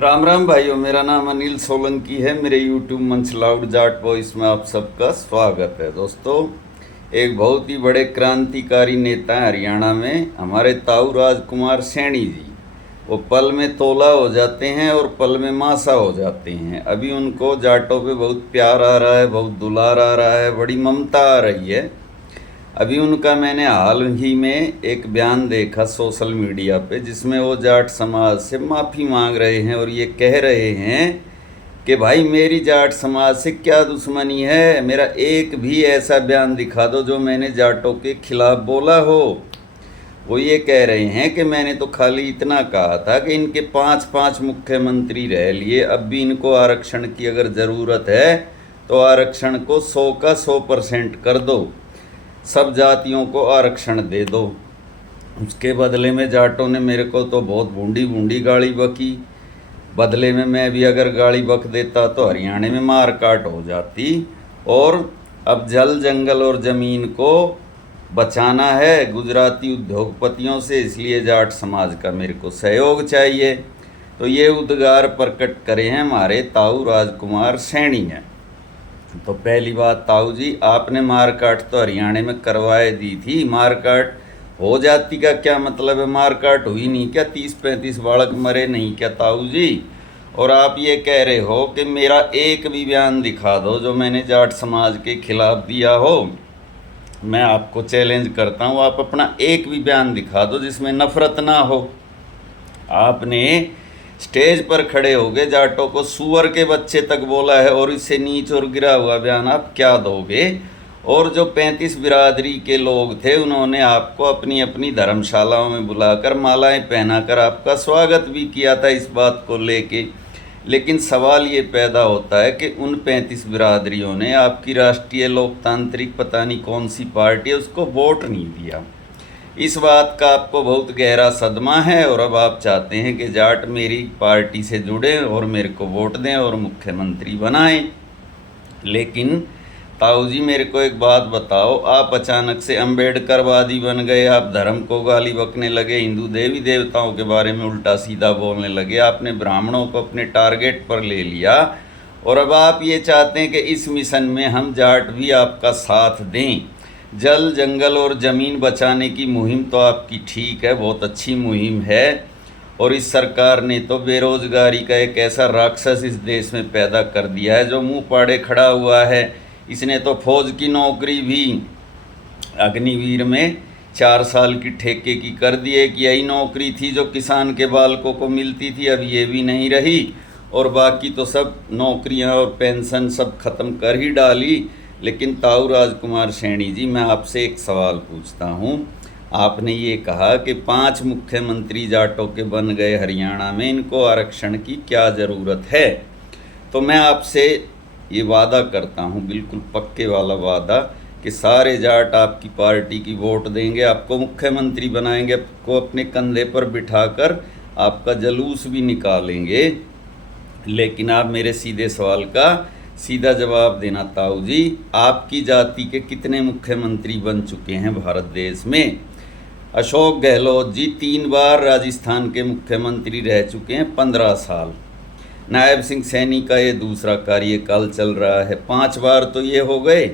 राम राम भाइयों, मेरा नाम अनिल सोलंकी है। मेरे यूट्यूब मंच लाउड जाट वॉइस में आप सबका स्वागत है। दोस्तों, एक बहुत ही बड़े क्रांतिकारी नेता हैं हरियाणा में, हमारे ताऊ राजकुमार सैनी जी। वो पल में तोला हो जाते हैं और पल में मासा हो जाते हैं। अभी उनको जाटों पे बहुत प्यार आ रहा है, बहुत दुलार आ रहा है, बड़ी ममता आ रही है। अभी उनका मैंने हाल ही में एक बयान देखा सोशल मीडिया पे, जिसमें वो जाट समाज से माफ़ी मांग रहे हैं और ये कह रहे हैं कि भाई मेरी जाट समाज से क्या दुश्मनी है, मेरा एक भी ऐसा बयान दिखा दो जो मैंने जाटों के खिलाफ बोला हो। वो ये कह रहे हैं कि मैंने तो खाली इतना कहा था कि इनके 5-5 मुख्यमंत्री रह लिए, अब भी इनको आरक्षण की अगर ज़रूरत है तो आरक्षण को 100 का 100% कर दो, सब जातियों को आरक्षण दे दो। उसके बदले में जाटों ने मेरे को तो बहुत बूंदी बूंदी गाली बकी। बदले में मैं भी अगर गाली बक देता तो हरियाणा में मार काट हो जाती। और अब जल जंगल और ज़मीन को बचाना है गुजराती उद्योगपतियों से, इसलिए जाट समाज का मेरे को सहयोग चाहिए। तो ये उद्गार प्रकट करे हैं हमारे ताऊ राजकुमार सैनी ने। तो पहली बात ताऊ जी, आपने मारकाट तो हरियाणा में करवाए दी थी। मारकाट हो जाती का क्या मतलब है? मारकाट हुई नहीं क्या? 30-35 बालक मरे नहीं क्या ताऊ जी? और आप ये कह रहे हो कि मेरा एक भी बयान दिखा दो जो मैंने जाट समाज के खिलाफ दिया हो। मैं आपको चैलेंज करता हूँ, आप अपना एक भी बयान दिखा दो जिसमें नफरत ना हो। आपने स्टेज पर खड़े हो गए जाटों को सुअर के बच्चे तक बोला है, और इससे नीच और गिरा हुआ बयान आप क्या दोगे? और जो 35 बिरादरी के लोग थे उन्होंने आपको अपनी अपनी धर्मशालाओं में बुलाकर मालाएं पहनाकर आपका स्वागत भी किया था इस बात को लेके। लेकिन सवाल ये पैदा होता है कि उन 35 बिरादरियों ने आपकी राष्ट्रीय लोकतांत्रिक पता नहीं कौन सी पार्टी है उसको वोट नहीं दिया। इस बात का आपको बहुत गहरा सदमा है और अब आप चाहते हैं कि जाट मेरी पार्टी से जुड़े और मेरे को वोट दें और मुख्यमंत्री बनाएं। लेकिन ताऊ जी, मेरे को एक बात बताओ, आप अचानक से अम्बेडकरवादी बन गए, आप धर्म को गाली बकने लगे, हिंदू देवी देवताओं के बारे में उल्टा सीधा बोलने लगे, आपने ब्राह्मणों को अपने टारगेट पर ले लिया, और अब आप ये चाहते हैं कि इस मिशन में हम जाट भी आपका साथ दें। जल जंगल और ज़मीन बचाने की मुहिम तो आपकी ठीक है, बहुत अच्छी मुहिम है। और इस सरकार ने तो बेरोजगारी का एक ऐसा राक्षस इस देश में पैदा कर दिया है जो मुंह पाड़े खड़ा हुआ है। इसने तो फौज की नौकरी भी अग्निवीर में 4 साल की ठेके की कर दी है कि यही नौकरी थी जो किसान के बालकों को मिलती थी, अब ये भी नहीं रही। और बाकी तो सब नौकरियां और पेंशन सब खत्म कर ही डाली। लेकिन ताऊ राजकुमार सैनी जी, मैं आपसे एक सवाल पूछता हूँ। आपने ये कहा कि 5 मुख्यमंत्री जाटों के बन गए हरियाणा में, इनको आरक्षण की क्या ज़रूरत है? तो मैं आपसे ये वादा करता हूँ, बिल्कुल पक्के वाला वादा, कि सारे जाट आपकी पार्टी की वोट देंगे, आपको मुख्यमंत्री बनाएंगे, आपको अपने कंधे पर बिठाकर आपका जुलूस भी निकालेंगे। लेकिन आप मेरे सीधे सवाल का सीधा जवाब देना ताऊ जी, आपकी जाति के कितने मुख्यमंत्री बन चुके हैं भारत देश में? अशोक गहलोत जी 3 बार राजस्थान के मुख्यमंत्री रह चुके हैं, 15 साल। नायब सिंह सैनी का ये दूसरा कार्यकाल चल रहा है, 5 बार तो ये हो गए।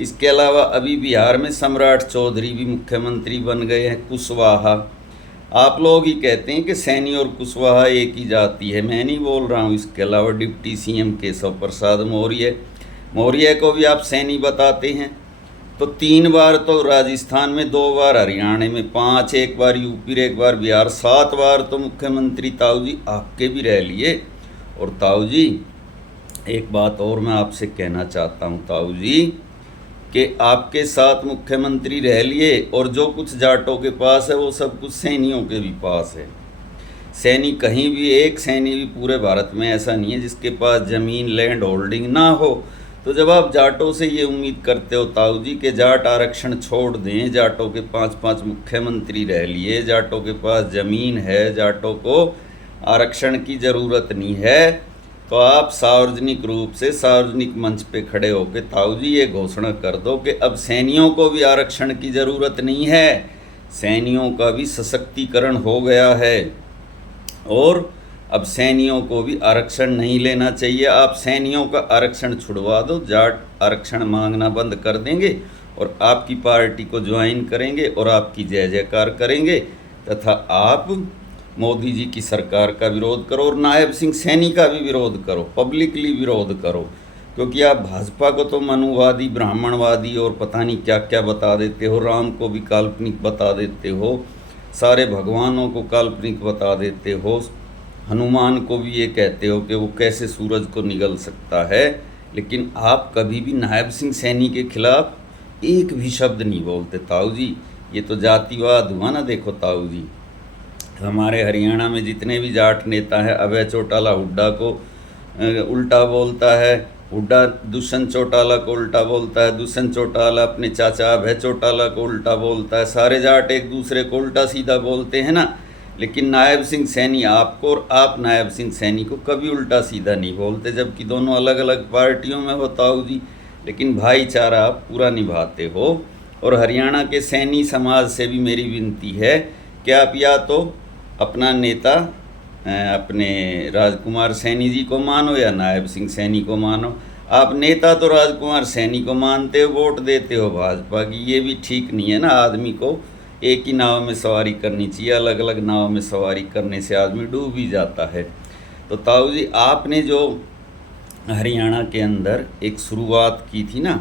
इसके अलावा अभी बिहार में सम्राट चौधरी भी मुख्यमंत्री बन गए हैं, कुशवाहा। आप लोग ही कहते हैं कि सैनी और कुशवाहा एक ही जाति है, मैं नहीं बोल रहा हूँ। इसके अलावा डिप्टी सीएम केशव प्रसाद मौर्य को भी आप सैनी बताते हैं। तो 3 बार तो राजस्थान में, 2 बार हरियाणा में, 5, एक बार यूपी, एक बार बिहार, 7 बार तो मुख्यमंत्री ताऊ जी आपके भी रह लिए। और ताऊ जी, एक बात और मैं आपसे कहना चाहता हूँ ताऊ जी, कि आपके 7 मुख्यमंत्री रह लिए और जो कुछ जाटों के पास है वो सब कुछ सैनियों के भी पास है। सैनी कहीं भी, एक सैनी भी पूरे भारत में ऐसा नहीं है जिसके पास ज़मीन लैंड होल्डिंग ना हो। तो जब आप जाटों से ये उम्मीद करते हो ताऊ जी कि जाट आरक्षण छोड़ दें, जाटों के 5-5 मुख्यमंत्री रह लिए, जाटों के पास ज़मीन है, जाटों को आरक्षण की ज़रूरत नहीं है, तो आप सार्वजनिक रूप से सार्वजनिक मंच पे खड़े होकर ताऊ जी ये घोषणा कर दो कि अब सैनियों को भी आरक्षण की ज़रूरत नहीं है, सैनियों का भी सशक्तिकरण हो गया है। और अब सैनियों को भी आरक्षण नहीं लेना चाहिए। आप सैनियों का आरक्षण छुड़वा दो, जाट आरक्षण मांगना बंद कर देंगे और आपकी पार्टी को ज्वाइन करेंगे और आपकी जय जयकार करेंगे, तथा आप मोदी जी की सरकार का विरोध करो और नायब सिंह सैनी का भी विरोध करो, पब्लिकली विरोध करो। क्योंकि आप भाजपा को तो मनुवादी, ब्राह्मणवादी और पता नहीं क्या क्या बता देते हो, राम को भी काल्पनिक बता देते हो, सारे भगवानों को काल्पनिक बता देते हो, हनुमान को भी ये कहते हो कि वो कैसे सूरज को निगल सकता है, लेकिन आप कभी भी नायब सिंह सैनी के खिलाफ एक भी शब्द नहीं बोलते। ताऊ जी, ये तो जातिवाद हुआ ना। देखो ताऊ जी, हमारे हरियाणा में जितने भी जाट नेता हैं, अभय चौटाला हुड्डा को उल्टा बोलता है, हुड्डा दुष्यंत चौटाला को उल्टा बोलता है, दुष्यंत चौटाला अपने चाचा अभय चौटाला को उल्टा बोलता है, सारे जाट एक दूसरे को उल्टा सीधा बोलते हैं ना। लेकिन नायब सिंह सैनी आपको और आप नायब सिंह सैनी को कभी उल्टा सीधा नहीं बोलते, जबकि दोनों अलग अलग पार्टियों में हो ताऊ जी, लेकिन भाईचारा आप पूरा निभाते हो। और हरियाणा के सैनी समाज से भी मेरी विनती है कि आप या तो अपना नेता अपने राजकुमार सैनी जी को मानो या नायब सिंह सैनी को मानो। आप नेता तो राजकुमार सैनी को मानते हो, वोट देते हो भाजपा की, ये भी ठीक नहीं है ना। आदमी को एक ही नाव में सवारी करनी चाहिए, अलग अलग नाव में सवारी करने से आदमी डूब ही जाता है। तो ताऊ जी, आपने जो हरियाणा के अंदर एक शुरुआत की थी ना,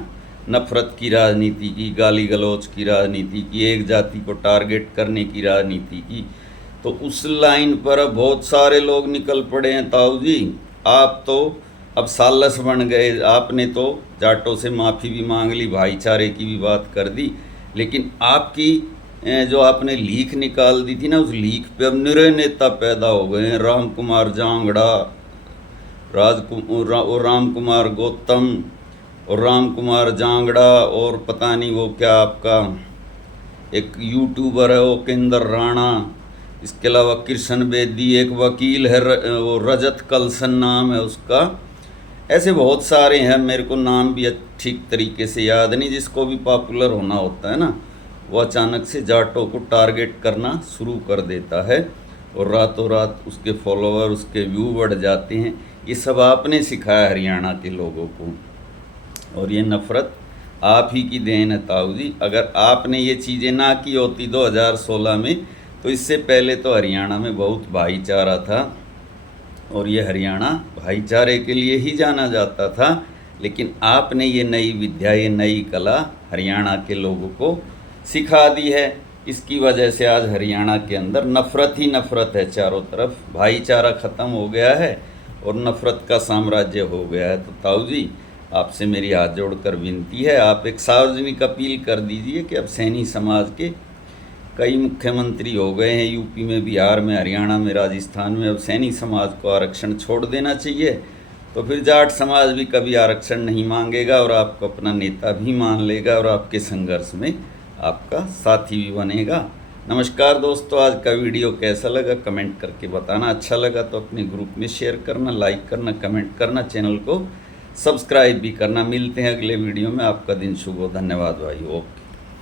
नफ़रत की राजनीति की, गाली गलौज की राजनीति की, एक जाति को टारगेट करने की राजनीति की, तो उस लाइन पर अब बहुत सारे लोग निकल पड़े हैं ताऊ जी। आप तो अब सालस बन गए, आपने तो जाटों से माफ़ी भी मांग ली, भाईचारे की भी बात कर दी, लेकिन आपकी जो आपने लीक निकाल दी थी ना, उस लीक पे अब निरे नेता पैदा हो गए हैं। राम कुमार जांगड़ा, राम कुमार गौतम और राम कुमार जांगड़ा, और पता नहीं वो क्या आपका एक यूट्यूबर है वो केंद्र राणा, इसके अलावा कृष्ण बेदी, एक वकील है वो रजत कलसन नाम है उसका। ऐसे बहुत सारे हैं, मेरे को नाम भी ठीक तरीके से याद नहीं। जिसको भी पॉपुलर होना होता है ना, वो अचानक से जाटों को टारगेट करना शुरू कर देता है और रातों रात उसके फॉलोअर, उसके व्यू बढ़ जाते हैं। ये सब आपने सिखाया हरियाणा के लोगों को, और ये नफ़रत आप ही की देन है ताऊ जी। अगर आपने ये चीज़ें ना की होती 2016 में, तो इससे पहले तो हरियाणा में बहुत भाईचारा था और ये हरियाणा भाईचारे के लिए ही जाना जाता था। लेकिन आपने ये नई विद्या, ये नई कला हरियाणा के लोगों को सिखा दी है। इसकी वजह से आज हरियाणा के अंदर नफ़रत ही नफ़रत है चारों तरफ, भाईचारा ख़त्म हो गया है और नफ़रत का साम्राज्य हो गया है। तो ताऊ जी, आपसे मेरी हाथ जोड़कर विनती है, आप एक सार्वजनिक अपील कर दीजिए कि अब सैनी समाज के कई मुख्यमंत्री हो गए हैं, यूपी में, बिहार में, हरियाणा में, राजस्थान में, अब सैनी समाज को आरक्षण छोड़ देना चाहिए। तो फिर जाट समाज भी कभी आरक्षण नहीं मांगेगा और आपको अपना नेता भी मान लेगा और आपके संघर्ष में आपका साथी भी बनेगा। नमस्कार दोस्तों, आज का वीडियो कैसा लगा कमेंट करके बताना। अच्छा लगा तो अपने ग्रुप में शेयर करना, लाइक करना, कमेंट करना, चैनल को सब्सक्राइब भी करना। मिलते हैं अगले वीडियो में। आपका दिन शुभ हो। धन्यवाद भाई। ओके।